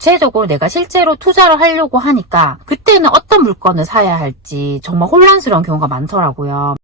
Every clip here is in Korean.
구체적으로 내가 실제로 투자를 하려고 하니까 그때는 어떤 물건을 사야 할지 정말 혼란스러운 경우가 많더라고요.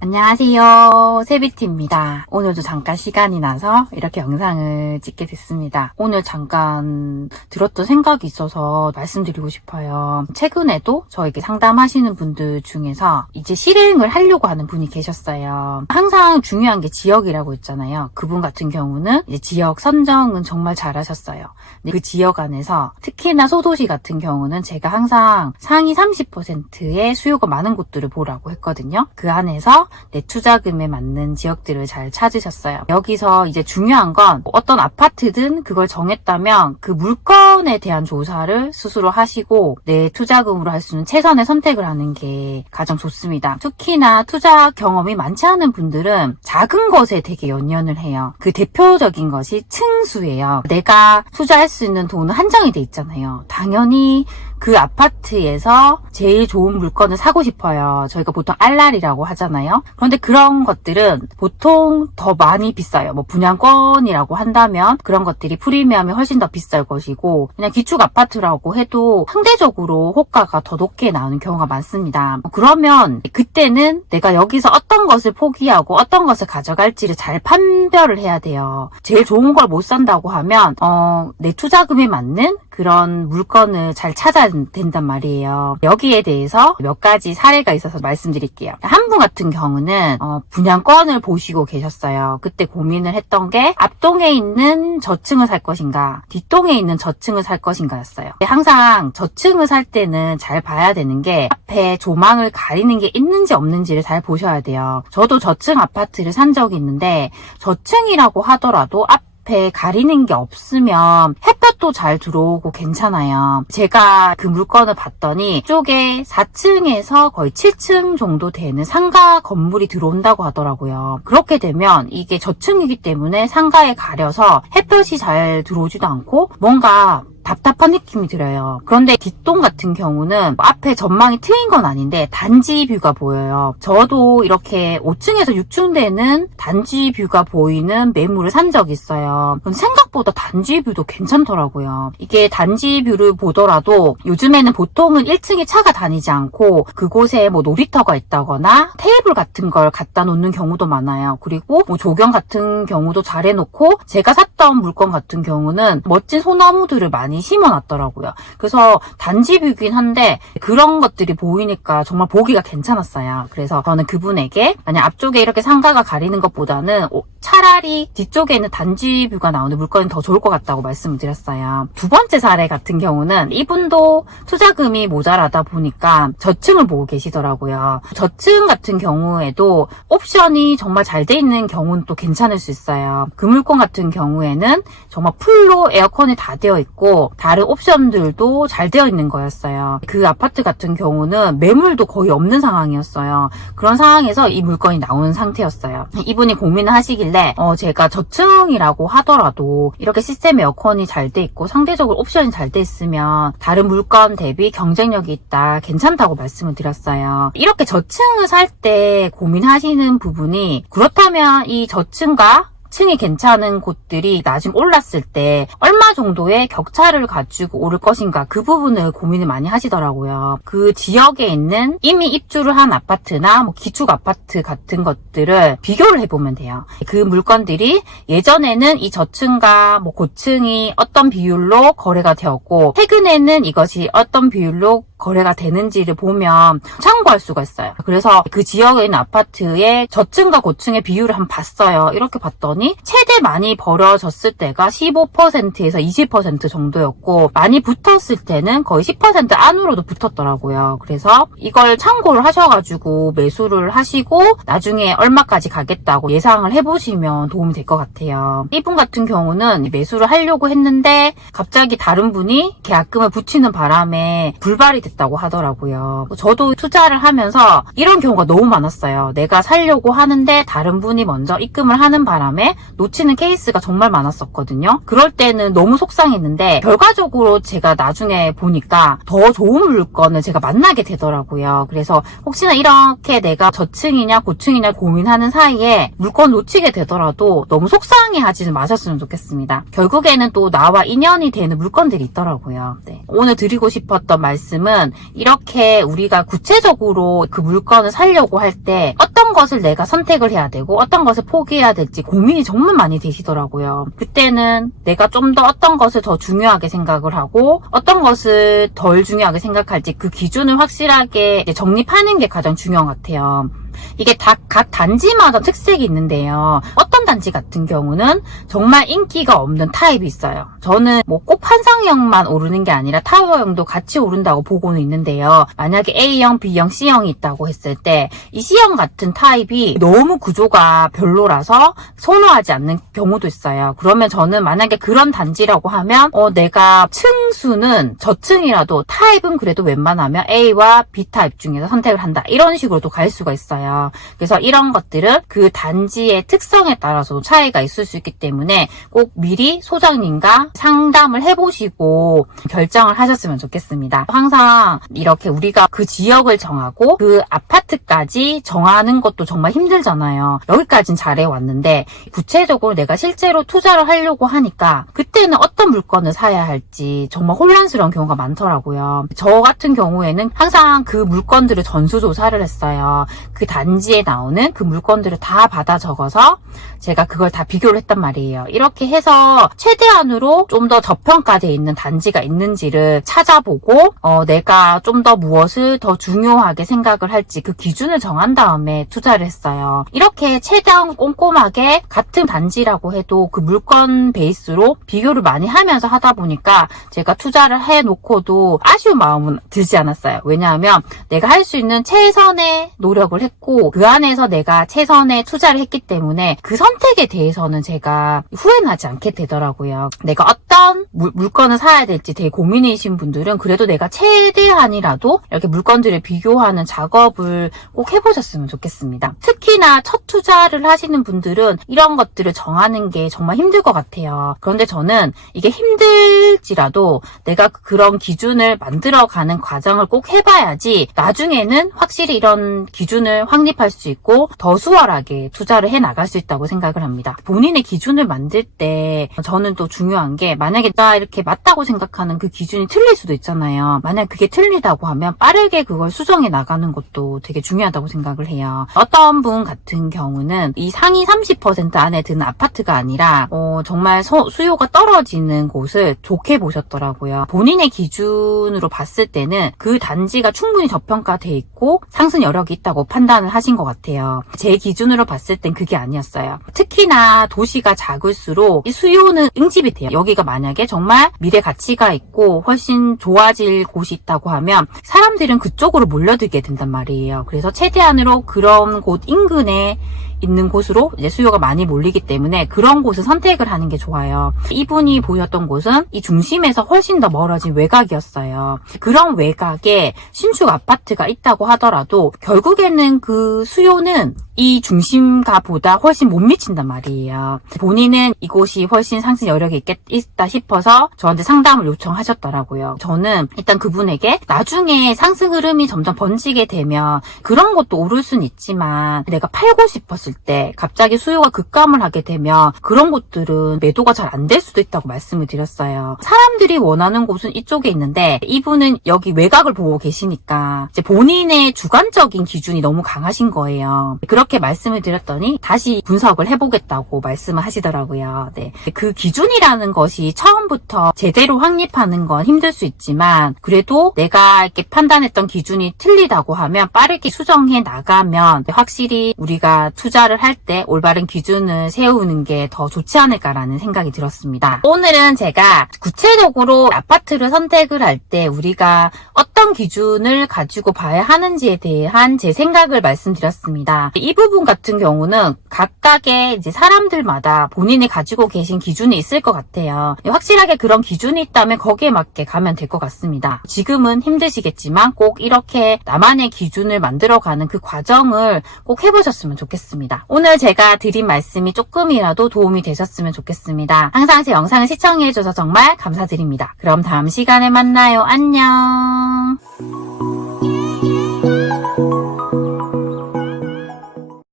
안녕하세요. 세비티입니다. 오늘도 잠깐 시간이 나서 이렇게 영상을 찍게 됐습니다. 오늘 잠깐 들었던 생각이 있어서 말씀드리고 싶어요. 최근에도 저에게 상담하시는 분들 중에서 이제 실행을 하려고 하는 분이 계셨어요. 항상 중요한 게 지역이라고 있잖아요. 그분 같은 경우는 지역 선정은 정말 잘하셨어요. 그 지역 안에서 특히나 소도시 같은 경우는 제가 항상 상위 30%의 수요가 많은 곳들을 보라고 했거든요. 그 안에서 내 투자금에 맞는 지역들을 잘 찾으셨어요. 여기서 이제 중요한 건 어떤 아파트든 그걸 정했다면 그 물건에 대한 조사를 스스로 하시고 내 투자금으로 할 수 있는 최선의 선택을 하는 게 가장 좋습니다. 특히나 투자 경험이 많지 않은 분들은 작은 것에 되게 연연을 해요. 그 대표적인 것이 층수예요. 내가 투자할 수 있는 돈은 한정이 돼 있잖아요. 당연히 그 아파트에서 제일 좋은 물건을 사고 싶어요. 저희가 보통 알랄이라고 하잖아요. 그런데 그런 것들은 보통 더 많이 비싸요. 뭐 분양권이라고 한다면 그런 것들이 프리미엄이 훨씬 더 비쌀 것이고 그냥 기축 아파트라고 해도 상대적으로 호가가 더 높게 나오는 경우가 많습니다. 그러면 그때는 내가 여기서 어떤 것을 포기하고 어떤 것을 가져갈지를 잘 판별을 해야 돼요. 제일 좋은 걸 못 산다고 하면 어, 내 투자금에 맞는 그런 물건을 잘 찾아야 된단 말이에요. 여기에 대해서 몇 가지 사례가 있어서 말씀드릴게요. 한 분 같은 경우는 어, 분양권을 보시고 계셨어요. 그때 고민을 했던 게 앞동에 있는 저층을 살 것인가, 뒷동에 있는 저층을 살 것인가였어요. 항상 저층을 살 때는 잘 봐야 되는 게 앞에 조망을 가리는 게 있는지 없는지를 잘 보셔야 돼요. 저도 저층 아파트를 산 적이 있는데 저층이라고 하더라도 앞 앞에 가리는 게 없으면 햇볕도 잘 들어오고 괜찮아요. 제가 그 물건을 봤더니 쪽에 4층에서 거의 7층 정도 되는 상가 건물이 들어온다고 하더라고요. 그렇게 되면 이게 저층이기 때문에 상가에 가려서 햇볕이 잘 들어오지도 않고 뭔가 답답한 느낌이 들어요. 그런데 뒷동 같은 경우는 앞에 전망이 트인 건 아닌데 단지 뷰가 보여요. 저도 이렇게 5층에서 6층 되는 단지 뷰가 보이는 매물을 산 적이 있어요. 생각보다 단지 뷰도 괜찮더라고요. 이게 단지 뷰를 보더라도 요즘에는 보통은 1층에 차가 다니지 않고 그곳에 뭐 놀이터가 있다거나 테이블 같은 걸 갖다 놓는 경우도 많아요. 그리고 뭐 조경 같은 경우도 잘 해놓고 제가 샀던 물건 같은 경우는 멋진 소나무들을 많이 심어놨더라고요. 그래서 단지 뷰긴 한데 그런 것들이 보이니까 정말 보기가 괜찮았어요. 그래서 저는 그분에게 만약 앞쪽에 이렇게 상가가 가리는 것보다는 오- 차라리 뒤쪽에 있는 단지 뷰가 나오는 물건이 더 좋을 것 같다고 말씀을 드렸어요. 두 번째 사례 같은 경우는 이분도 투자금이 모자라다 보니까 저층을 보고 계시더라고요. 저층 같은 경우에도 옵션이 정말 잘 돼 있는 경우는 또 괜찮을 수 있어요. 그 물건 같은 경우에는 정말 풀로 에어컨이 다 되어 있고 다른 옵션들도 잘 되어 있는 거였어요. 그 아파트 같은 경우는 매물도 거의 없는 상황이었어요. 그런 상황에서 이 물건이 나오는 상태였어요. 이분이 고민을 하시길래 어, 제가 저층이라고 하더라도 이렇게 시스템 에어컨이 잘 돼 있고 상대적으로 옵션이 잘 돼 있으면 다른 물건 대비 경쟁력이 있다 괜찮다고 말씀을 드렸어요. 이렇게 저층을 살 때 고민하시는 부분이 그렇다면 이 저층과 층이 괜찮은 곳들이 나중에 올랐을 때 얼마 정도의 격차를 가지고 오를 것인가 그 부분을 고민을 많이 하시더라고요. 그 지역에 있는 이미 입주를 한 아파트나 뭐 기축 아파트 같은 것들을 비교를 해보면 돼요. 그 물건들이 예전에는 이 저층과 뭐 고층이 어떤 비율로 거래가 되었고 최근에는 이것이 어떤 비율로 거래가 되는지를 보면 참고할 수가 있어요. 그래서 그 지역에 있는 아파트의 저층과 고층의 비율을 한번 봤어요. 이렇게 봤더니 최대 많이 벌어졌을 때가 15%에서 20% 정도였고 많이 붙었을 때는 거의 10% 안으로도 붙었더라고요. 그래서 이걸 참고를 하셔가지고 매수를 하시고 나중에 얼마까지 가겠다고 예상을 해보시면 도움이 될 것 같아요. 이분 같은 경우는 매수를 하려고 했는데 갑자기 다른 분이 계약금을 붙이는 바람에 불발이 됐다고 하더라고요. 저도 투자를 하면서 이런 경우가 너무 많았어요. 내가 살려고 하는데 다른 분이 먼저 입금을 하는 바람에 놓치는 케이스가 정말 많았었거든요. 그럴 때는 너무 속상했는데 결과적으로 제가 나중에 보니까 더 좋은 물건을 제가 만나게 되더라고요. 그래서 혹시나 이렇게 내가 저층이냐 고층이냐 고민하는 사이에 물건 놓치게 되더라도 너무 속상해 하지는 마셨으면 좋겠습니다. 결국에는 또 나와 인연이 되는 물건들이 있더라고요. 네. 오늘 드리고 싶었던 말씀 은 이렇게 우리가 구체적으로 그 물건을 살려고 할 때 어떤 것을 내가 선택을 해야 되고 어떤 것을 포기해야 될지 고민이 정말 많이 되시더라고요. 그때는 내가 좀 더 어떤 것을 더 중요하게 생각을 하고 어떤 것을 덜 중요하게 생각할지 그 기준을 확실하게 정립하는 게 가장 중요한 것 같아요. 이게 다, 각 단지마다 특색이 있는데요. 어떤 단지 같은 경우는 정말 인기가 없는 타입이 있어요. 저는 뭐꼭 환상형만 오르는 게 아니라 타워형도 같이 오른다고 보고는 있는데요. 만약에 A형, B형, C형이 있다고 했을 때 이 C형 같은 타입이 너무 구조가 별로라서 선호하지 않는 경우도 있어요. 그러면 저는 만약에 그런 단지라고 하면 어, 내가 층수는 저층이라도 타입은 그래도 웬만하면 A와 B 타입 중에서 선택을 한다. 이런 식으로도 갈 수가 있어요. 그래서 이런 것들은 그 단지의 특성에 따라서 차이가 있을 수 있기 때문에 꼭 미리 소장님과 상담을 해보시고 결정을 하셨으면 좋겠습니다. 항상 이렇게 우리가 그 지역을 정하고 그 아파트까지 정하는 것도 정말 힘들잖아요. 여기까진 잘해왔는데 구체적으로 내가 실제로 투자를 하려고 하니까 그 때는 어떤 물건을 사야 할지 정말 혼란스러운 경우가 많더라고요. 저 같은 경우에는 항상 그 물건들을 전수조사를 했어요. 그 단지에 나오는 그 물건들을 다 받아 적어서 제가 그걸 다 비교를 했단 말이에요. 이렇게 해서 최대한으로 좀 더 저평가되어 있는 단지가 있는지를 찾아보고 어, 내가 좀 더 무엇을 더 중요하게 생각을 할지 그 기준을 정한 다음에 투자를 했어요. 이렇게 최대한 꼼꼼하게 같은 단지라고 해도 그 물건 베이스로 비교 를 많이 하면서 하다 보니까 제가 투자를 해놓고도 아쉬운 마음은 들지 않았어요. 왜냐하면 내가 할 수 있는 최선의 노력을 했고 그 안에서 내가 최선의 투자를 했기 때문에 그 선택에 대해서는 제가 후회는 하지 않게 되더라고요. 내가 어떤 물, 물건을 사야 될지 되게 고민이신 분들은 그래도 내가 최대한이라도 이렇게 물건들을 비교하는 작업을 꼭 해보셨으면 좋겠습니다. 특히나 첫 투자를 하시는 분들은 이런 것들을 정하는 게 정말 힘들 것 같아요. 그런데 저는 이게 힘들지라도 내가 그런 기준을 만들어가는 과정을 꼭 해봐야지 나중에는 확실히 이런 기준을 확립할 수 있고 더 수월하게 투자를 해 나갈 수 있다고 생각을 합니다. 본인의 기준을 만들 때 저는 또 중요한 게 만약에 나 이렇게 맞다고 생각하는 그 기준이 틀릴 수도 있잖아요. 만약 그게 틀리다고 하면 빠르게 그걸 수정해 나가는 것도 되게 중요하다고 생각을 해요. 어떤 분 같은 경우는 이 상위 30% 안에 드는 아파트가 아니라 어, 정말 서- 수요가 떨 어지는 곳을 좋게 보셨더라고요. 본인의 기준으로 봤을 때는 그 단지가 충분히 저평가돼 있고 상승 여력이 있다고 판단을 하신 것 같아요. 제 기준으로 봤을 땐 그게 아니었어요. 특히나 도시가 작을수록 이 수요는 응집이 돼요. 여기가 만약에 정말 미래 가치가 있고 훨씬 좋아질 곳이 있다고 하면 사람들은 그쪽으로 몰려들게 된단 말이에요. 그래서 최대한으로 그런 곳 인근에 있는 곳으로 이제 수요가 많이 몰리기 때문에 그런 곳을 선택을 하는 게 좋아요. 이분이 보셨던 곳은 이 중심에서 훨씬 더 멀어진 외곽이었어요. 그런 외곽에 신축 아파트가 있다고 하더라도 결국에는 그 수요는 이 중심가보다 훨씬 못 미친단 말이에요. 본인은 이곳이 훨씬 상승 여력이 있겠, 있다 싶어서 저한테 상담을 요청하셨더라고요. 저는 일단 그분에게 나중에 상승 흐름이 점점 번지게 되면 그런 것도 오를 순 있지만 내가 팔고 싶었을 때 갑자기 수요가 급감을 하게 되면 그런 곳들은 매도가 잘 안 될 수도 있다고 말씀을 드렸어요. 사람들이 원하는 곳은 이쪽에 있는데 이분은 여기 외곽을 보고 계시니까 이제 본인의 주관적인 기준이 너무 강하신 거예요. 그렇 게 말씀을 드렸더니 다시 분석을 해보겠다고 말씀을 하시더라고요. 네. 그 기준이라는 것이 처음부터 제대로 확립하는 건 힘들 수 있지만 그래도 내가 이렇게 판단했던 기준이 틀리다고 하면 빠르게 수정해 나가면 확실히 우리가 투자를 할 때 올바른 기준을 세우는 게 더 좋지 않을까라는 생각이 들었습니다. 오늘은 제가 구체적으로 아파트를 선택을 할 때 우리가 어떤 어떤 기준을 가지고 봐야 하는지에 대한 제 생각을 말씀드렸습니다. 이 부분 같은 경우는 각각의 이제 사람들마다 본인이 가지고 계신 기준이 있을 것 같아요. 확실하게 그런 기준이 있다면 거기에 맞게 가면 될 것 같습니다. 지금은 힘드시겠지만 꼭 이렇게 나만의 기준을 만들어가는 그 과정을 꼭 해보셨으면 좋겠습니다. 오늘 제가 드린 말씀이 조금이라도 도움이 되셨으면 좋겠습니다. 항상 제 영상을 시청해주셔서 정말 감사드립니다. 그럼 다음 시간에 만나요. 안녕. Tchau!